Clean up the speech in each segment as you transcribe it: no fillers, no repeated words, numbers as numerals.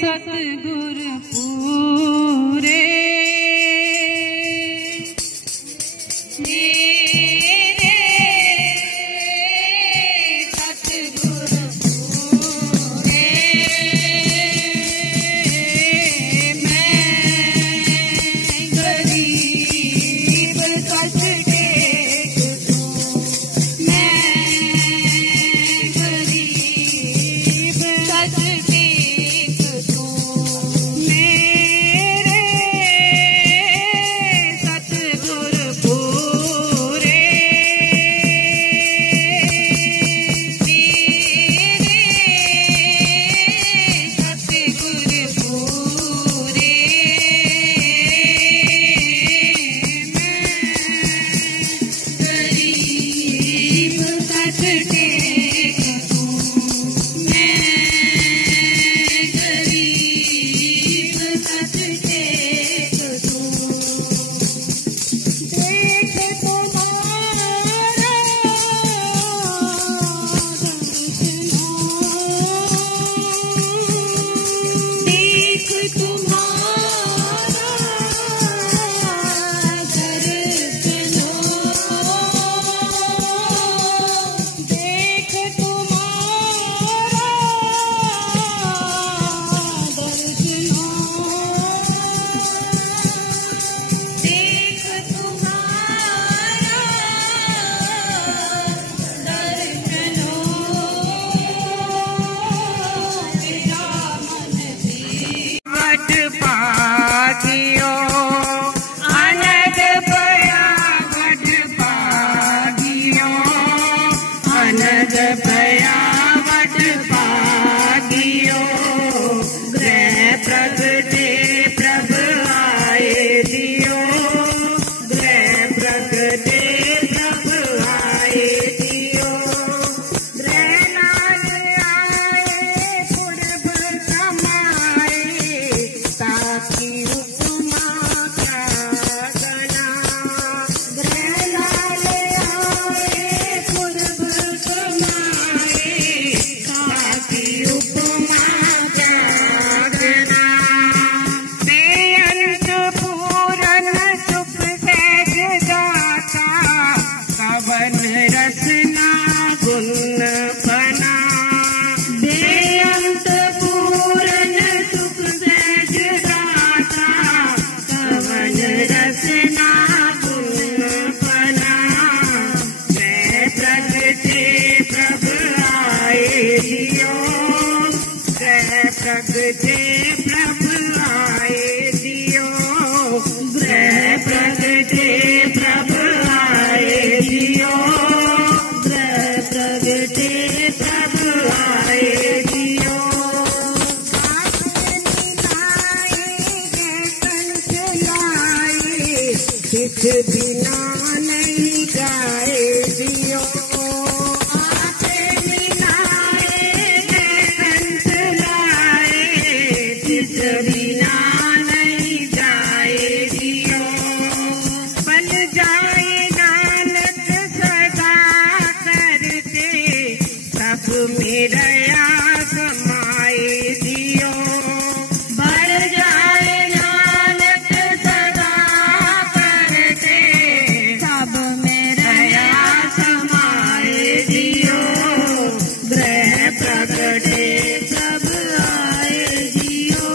सतगुर पूरे बिना नहीं जाए दियो आते मिलाए कंठ लाए जिस बिना नहीं जाए दियो बन जाए नानक सदा करते सब मेरा समाए दियो बढ़ जाए नानक सदा करते सब मेरा समाए दियो ग्रह प्रगटे सब आए दियो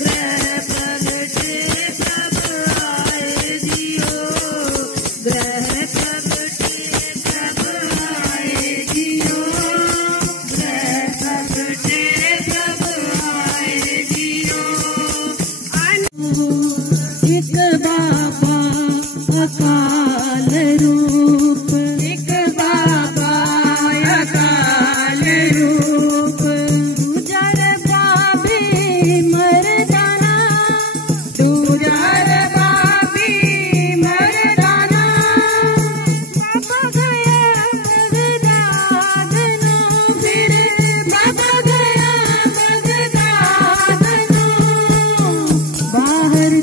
ग्रह प्रगटे सब आए दियो ग्रह प्रगटे सब आए दियो ग्रह प्रगटे सब आए दियो एक बाबा अकाल रूप एक बाबा अकाल रूप गुजर बाबी मरदाना गुजर बाबी मरदाना बाबा गया बगदाद नो फिर बाबा गया बगदाद नो बाहर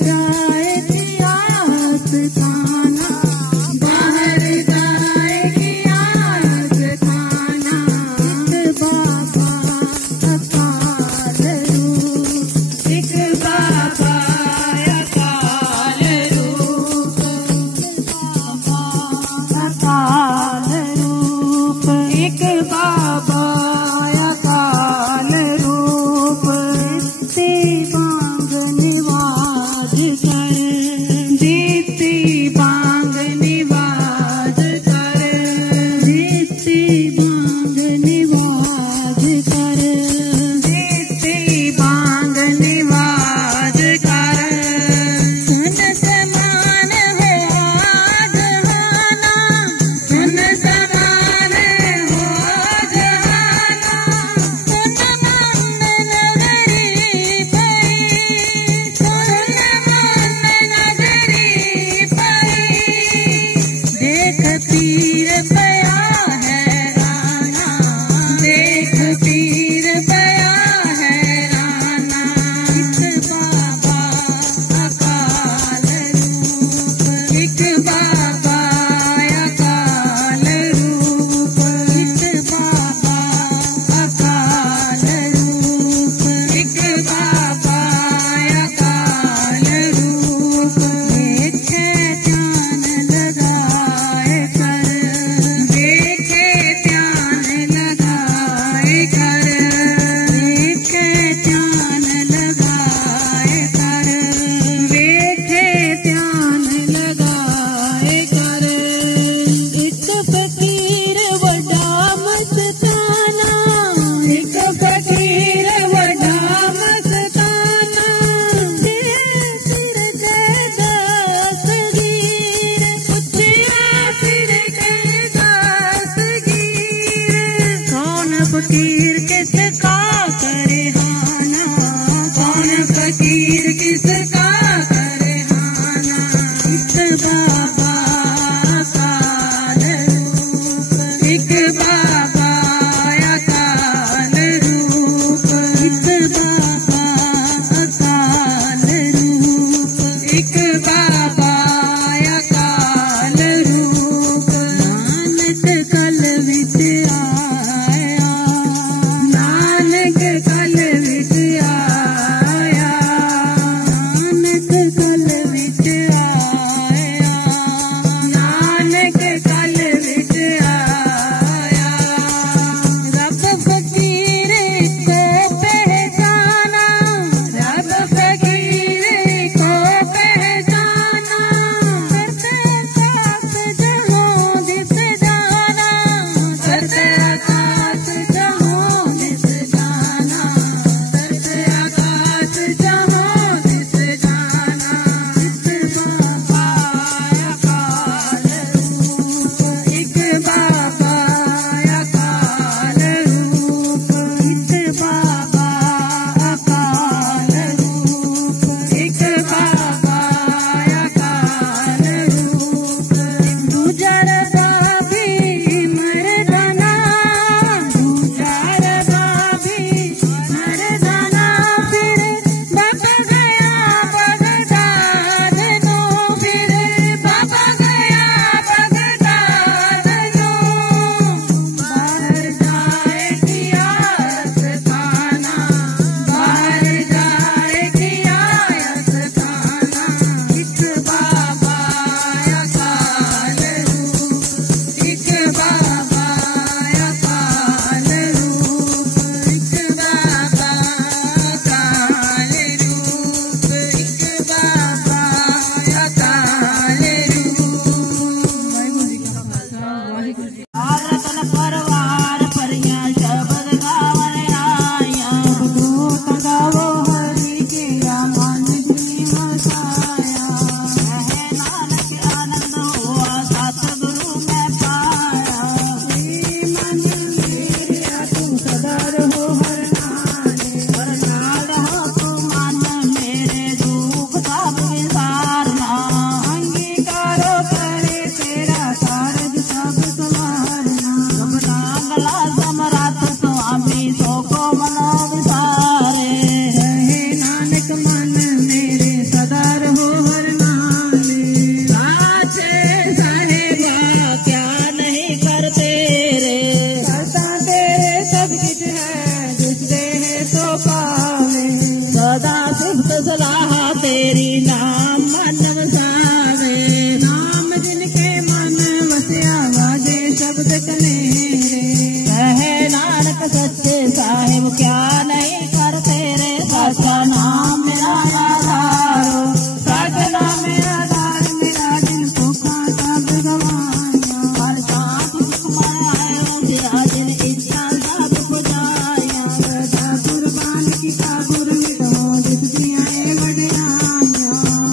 तेरी नाम मन वसावे, नाम जिनके मन वसया वाजे शब्द कनेरे। कहे नानक सच्चे साहिब क्या नहीं कर तेरे, सच्चा नाम मेरा आधारो, सच नाम मेरा आधार मेरा दिन भूखा सब गवाया। हर सांप सुखमाया तेरा दिन इच्छा सब बुझाया, बेटा कुर्बान की काबुर मिटो जिस दिया वडियाया।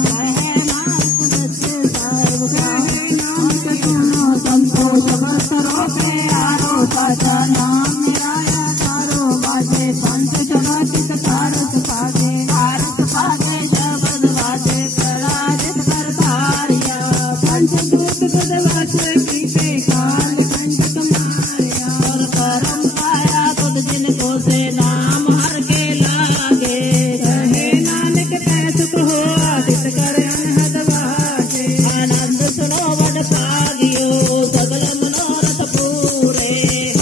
कहे नानक सच्चे साहिब कहे नानक सुनो संतोष बसरो प्यारो, सच्चा नाम मेरा आधारो बाजे पंच जगत कारत पागे, कारत पागे शब्द वाजे पराजित कर धारिया। पंचदूत पद वाचे कीते काल कंटक मारिया, और करम पाया खुद जिनको से नाम हर के लागे। कहे नानक तै सुख हो आदित कर अनहद वाजे, आनंद सुनो वड पागियो सगल मनोरथ पूरे।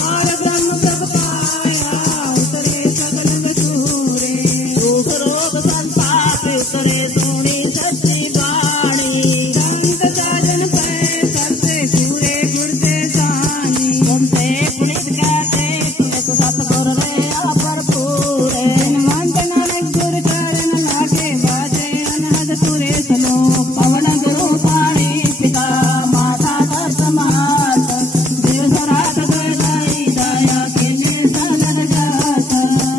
और ब्रह्म सब पाया उतरे सगल बसूरे, दुख रोग संताप उतरे सोनी सच्ची बाणी। संत साजन पे करते पूरे गुरते सानी, तुमसे पुनित कहते तुम्हें तो सतगुर रे अपर पूरे। मनवंत नानक गुर चरण लागे बाजे अनहद तुरे सलो, पवन गुरु पाणी पिता माता दर्श मात, देव सरात गदाई दया किन्नी सनन जात।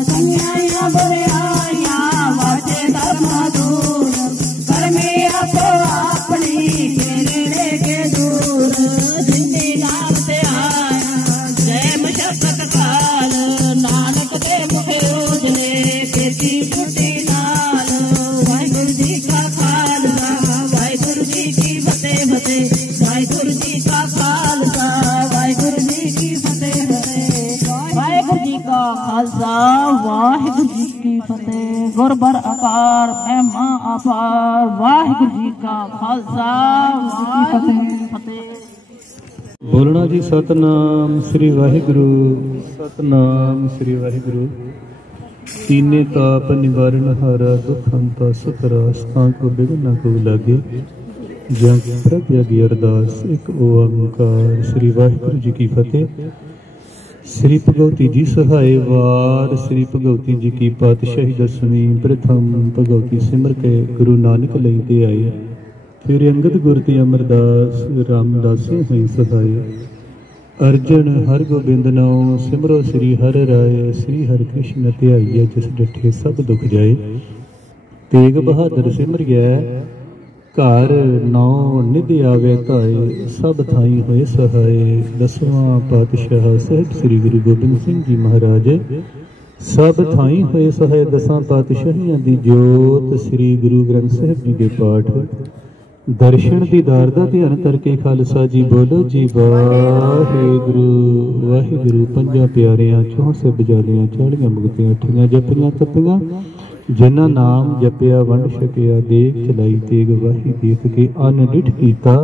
संज्ञाया बुराइया वाचे धर्म दूर, कर्मे अपो अपनी केरे के दूर। जिंदी नाम से आया जय मशक्कत काल, नानक के मुखे उजले खेती टूटी नाल। वाहिगुरु जी का खालसा वाहिगुरु जी की फतेह फतेह, वाहिगुरु जी का खालसा वाहिगुरु जी की फतेह फतेह। वाहिगुरु जी का खालसा वाहिगुरु जी की फतेह। गुरबर आकार महिमा अपार, वाहिगुरु जी का खालसा वाहिगुरु जी की फतेह। बोलना जी सतनाम श्री वाहिगुरु, सतनाम श्री वाहिगुरु। तीने ताप निवारण हारा, दुख हंता सुख रास, ताको बिघन न को लागे। जग प्रभु अगी अरदास, एक ओंकार श्री वाहिगुरु जी की फतेह। श्री भगवती जी सहाय वार, श्री भगवती जी की पातशाही दसवीं। प्रथम भगवती सिमर के गुरु नानक लेते आए, फिर अंगद गुर ते अमरदास रामदास हुई सहाय। अर्जन हर गोबिंद नाम सिमरो श्री हर राय, श्री हर कृष्ण ध्याइया जिस डिठे सब दुख जाए। तेग बहादुर सिमरिया घर नौ निध आवे धाए, सब थाई होए सहाय। दसवां पातशाह साहिब श्री गुरु गोबिंद सिंह जी महाराज, सब थाई होए सहाय। दसां पातशाहियां दी जोत, श्री गुरु ग्रंथ साहिब जी के पाठ। दर्शन दीदार दा ध्यान करके खालसा जी बोलो जी वाहिगुरु वाहिगुरु। पंजा प्यारियां 64 बजालियां 40 मुक्तियां 8 जपियां तपियां, जिन्ना नाम जपिया वंड छकिया। देख चलाई तेग वाही देख के अन डिठ कीता,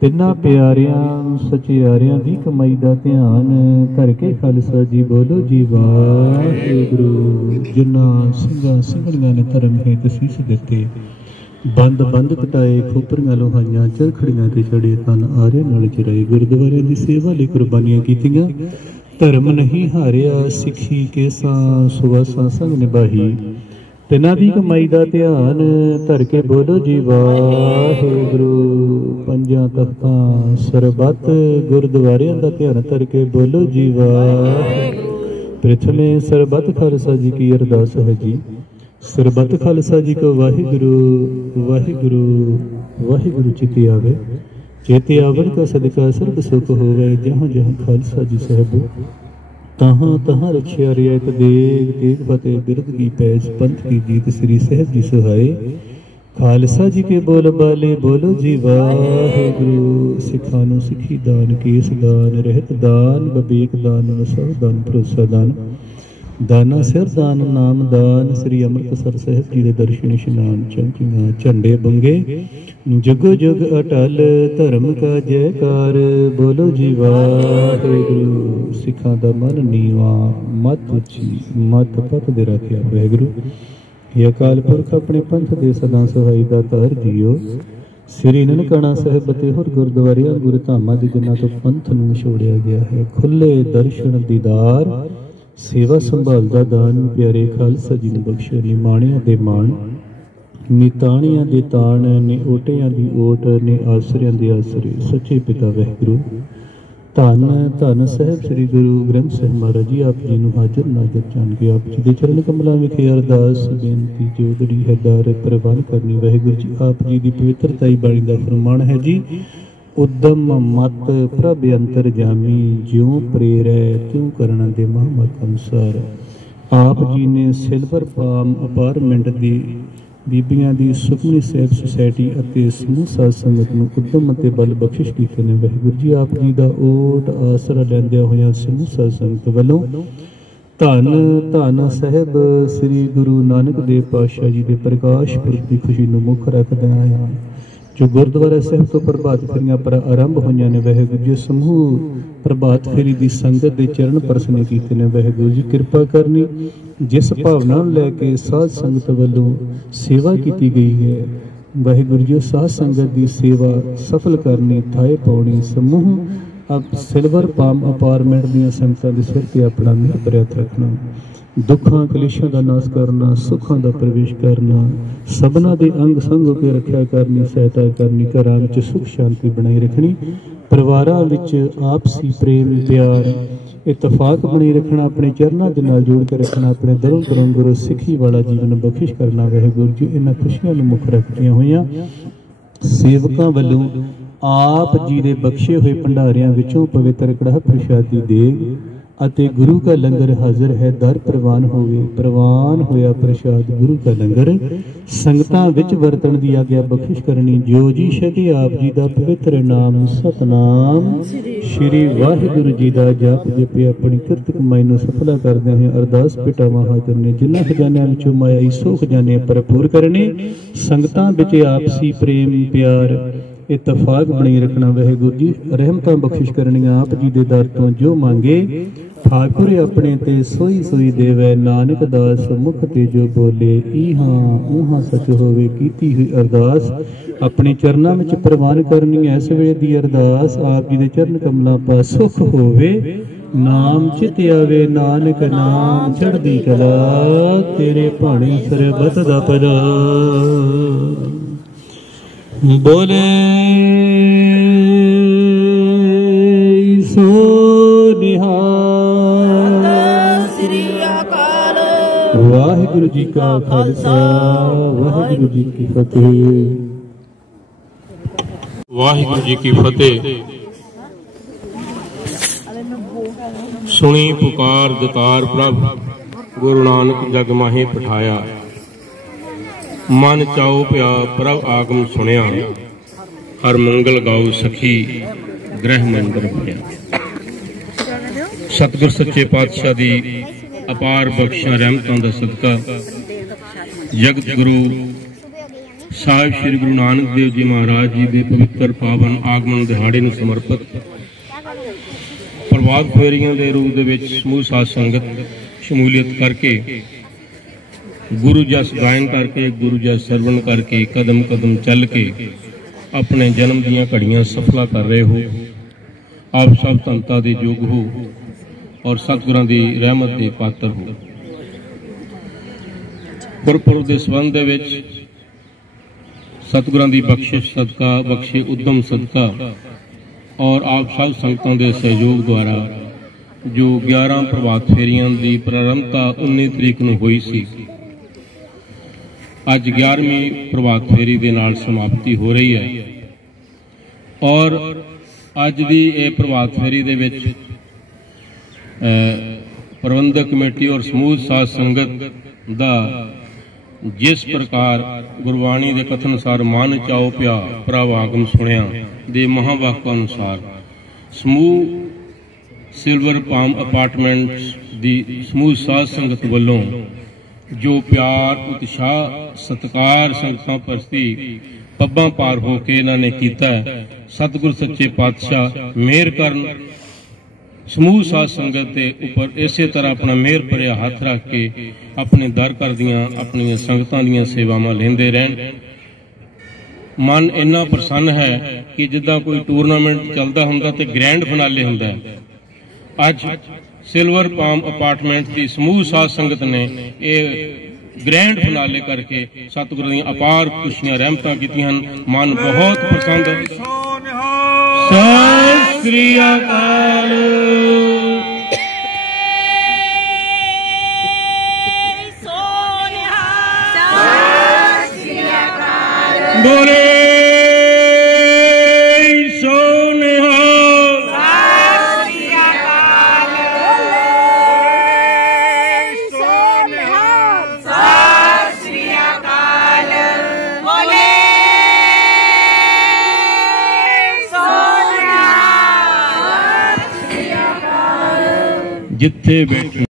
तिन्ना प्यारियां सचियारियां दी कमाई दा ध्यान करके खालसा जी बोलो जी वाहिगुरु। जिन्ना ਸਿੰਘਾਂ ਸਿੰਘਣੀਆਂ ने धर्म हेत सीस दिते, ਬੰਦ ਬੰਦ ਕਟਾਏ ਖੋਪਰੀਆਂ ਲੋਹਾਈਆਂ, ਚਰਖੜੀਆਂ ਤੇ ਚੜੇ ਤਨ ਆਰੇ ਨਾਲ ਚਰਾਏ। ਗੁਰਦੁਆਰਿਆਂ ਦੀ ਸੇਵਾ ਲਈ ਕੁਰਬਾਨੀਆਂ ਕੀਤੀਆਂ, ਧਰਮ ਨਹੀਂ ਹਾਰਿਆ। ਸਿੱਖੀ ਕੇਸਾਂ ਸੁਵਾਸਾਂ ਸੰਗ ਨਿਭਾਈ, ਤਿੰਨਾਂ ਦੀ ਕਮਾਈ ਦਾ ਧਿਆਨ ਧਰ ਕੇ ਬੋਲੋ ਜੀ ਵਾਹਿਗੁਰੂ। ਪੰਜਾਂ ਤਖਤਾਂ ਸਰਬੱਤ ਗੁਰਦੁਆਰਿਆਂ ਦਾ ਧਿਆਨ ਧਰ ਕੇ ਬੋਲੋ ਜੀ ਵਾਹਿਗੁਰੂ। ਪ੍ਰਥਮੇ ਸਰਬੱਤ ਖਾਲਸਾ ਜੀ ਕੀ ਅਰਦਾਸ ਹੈ ਜੀ। सरबत खालसा जी को वाहिगुरु वाहिगुरु वाहिगुरु चिति आवे। चेते आवन का सदका सर्ब सुख होवे। जहाँ जहाँ खालसा जी साहब तहाँ तहाँ रखिया रियायत। देग देग फतेह बिरद की पैस, पंथ की जीत श्री साहब जी सहाय। खालसा जी के बोल बाले बोलो जी वाहिगुरु। सिखानो सिखी दान, केस दान, रहत दान, बबीक दान, नसव दान, भरोसा दान, दाना सिर दान, नाम दान। श्री अमृतसर साहिब जी के दर्शन इशनान, चौकियां झंडे बंगे, जगो जग अटल, धर्म का जयकार बोलो जी वाहिगुरू। सिखां दा मन नीवा, मत उची मत पत दे रखिया वाहिगुरू। हे अकाल पुरख अपने पंथ दे सदा सहाई दा तार जियो। श्री ननकाना साहिब ते होर गुरुद्वारियां गुरु धामां दी जिन्हां तो पंथ नूं छोड़िया गया है। खुले दर्शन दीदार सेवा संभाल दा दान प्यारे खालसा जी ने बख्शे। निमाणियां दे मान निताणियां दे ताण ने ओटियां दी ओट ने आसरियां दे आसरे। सच्चे पिता वाहिगुरू धन धन साहिब श्री गुरु ग्रंथ साहिब महाराज जी आप जी नूं हाजिर नाज़र जान के आप जी दे चरण कमलों विखे अरदास बेनती जोदड़ी है दार प्रवान करनी। वाहिगुरू जी आप जी की पवित्रताई बाणी का फरमान है जी। उद्दम मत प्रभ अंतर जामी ज्यों प्रेरै त्यों करना दे महामत अनुसार। आप जी ने सिल्वर पाम अपार्टमेंट की बीबियां दी सुखनी सेहत सोसायटी अते समूह साध संगत नूं उद्दम अते बल बख्शिश कीते ने। वाहिगुरू जी आप जी दा ओट आसरा लैंदिया होया समूह साध संगत वल्लों धन धन साहिब श्री गुरु नानक देव पातशाह जी दे प्रकाश पुरब की खुशी नूं मुख रखदे आया जो गुरुद्वारा साहिब तो प्रभात फेरियां पर आरंभ होईयां ने। वाहिगुरू जी समूह प्रभात फेरी दी संगत दे चरण परसने कीते ने। वाहिगुरू जी कृपा करनी जिस भावना लैके साध संगत वालों सेवा की गई है। वाहिगुरू जी साध संगत की सेवा सफल करनी थाए पाउनी। समूह अब सिल्वर पाम अपार्टमेंट दी संगतां दे सिर ते अपना मेहर भरिया हत्थ रखना। दुखां कलेशां का नाश करना सुखां का प्रवेश करना सबना दे अंग संग होकर रखिया करनी सहायता करनी। घरां विच सुख शांति बनाई रखनी। परिवारां विच आपसी प्रेम प्यार इतफाक बनाई रखना। अपने चरणों के नाल जोड़ के रखना। अपने दरों दरों गुरु सिक्खी वाला जीवन बख्शिश करना। वाहिगुरू जी इन्हां खुशियां नूं मुख रखदियां होइयां सेवकां वल्लों आप जी दे बख्शे हुए भंडारियां विचों पवित्र कड़ाह प्रसादी देग अते गुरु का लंगर हाजिर है। दर प्रवान होवे प्रवान होया प्रसाद गुरु का लंगर संगतां विच वरतन दी आग्या बख्शिश करनी। जो जी छके आप जी दा पवित्र नाम सतनाम श्री वाहिगुरू जी दा जाप जपे अपनी किरत कमाई नूं सफला करदे हैं। अरदास पिटावां हाजिर ने जिन्हां खजानियां विचों माया सो खजाने भरपूर करने। संगतां विच आपसी प्रेम प्यार इतफाक बनाई रखना। वाहिगुरू जी रहमतां बख्शिश करनियां आप जी दे दर तों जो मांगे ठाकुर अपने ते सोई सोई देवै। नानक दास मुख ते जो बोले इहां उहां सच होवे। कीती हुई अरदास अपने चरणों में प्रवान करनी है। इस वेले दी अरदास आप जी दे चरण कमलां पा सुख होवे। नाम चित आवे नानक नाम चढ़दी कला तेरे भाणी सरबत दा भला। बोले सो निहाल श्री अकाल वाहिगुरू जी का खालसा वाहिगुरू जी की फतेह। वाहिगुरू जी की फतेह। सुनी पुकार दतार प्रभ गुरु नानक जग माहे पठाया। मन चाओ पिया प्रभ आगम सुनिया। हर मंगल गाओ सखी ग्रह मंदिर भरिया। सतगुर सच्चे पातशाह दी अपार बख्शिश रहमतां दा सदका जगत गुरु साहिब श्री गुरु नानक देव जी महाराज जी के पवित्र पावन आगमन दिहाड़े नूं समर्पित प्रभात फेरियां दे रूप दे विच समूह साध संगत शमूलियत करके गुरु जस गायन करके गुरु जस सरवण करके कदम कदम चल के अपने जन्म दियां घड़ियां सफला कर रहे हो। आप सब धनता दे योग हो और सतगुरां दी रहमत दे पात्र हो। गुरपुरब दे संबंध दे विच सतगुरां दी बख्शिश सदका बख्शे उद्दम सदका और आप सब संगतां दे सहयोग द्वारा जो 11 प्रभात फेरियां दी प्रारंभता 19 तरीक नूं होई सी अज 11वीं प्रभात फेरी दे नाल समाप्ति हो रही है। और अज दी ये प्रभात फेरी दे विच प्रबंधक कमेटी और समूह साध संगत दा जिस प्रकार गुरबाणी के कथन अनुसार मन चाओ पिया प्रभ आगम सुनिया दे महावाक्य अनुसार समूह सिल्वर पाम अपार्टमेंट्स दी समूह साध संगत वालों जो प्यार उत्साह सत्कार संगतां प्रति पब्बां पार होके इन्हां ने कीता है। सतगुर सच्चे पातशाह मेहर करन समूह साध संगत के उपर इस तरह अपना मेहर भरिया हाथ रख के अपने दर घर दियां अपनी संगतां दियां सेवावां लेंदे रहन। मन इन्ना प्रसन्न है कि जिद्दां कोई टूरनामेंट चलता हुंदा ते ग्रैंड फिनाले हुंदा है। अज सिल्वर पाम अपार्टमेंट की समूह साध संगत ने यह ग्रैंड फिनाले करके सतगुरु दी अपार खुशियां रहमतां कीतियां हन। मन बहुत पसंद है। सत श्री अकाल। बोले जिथे बैठे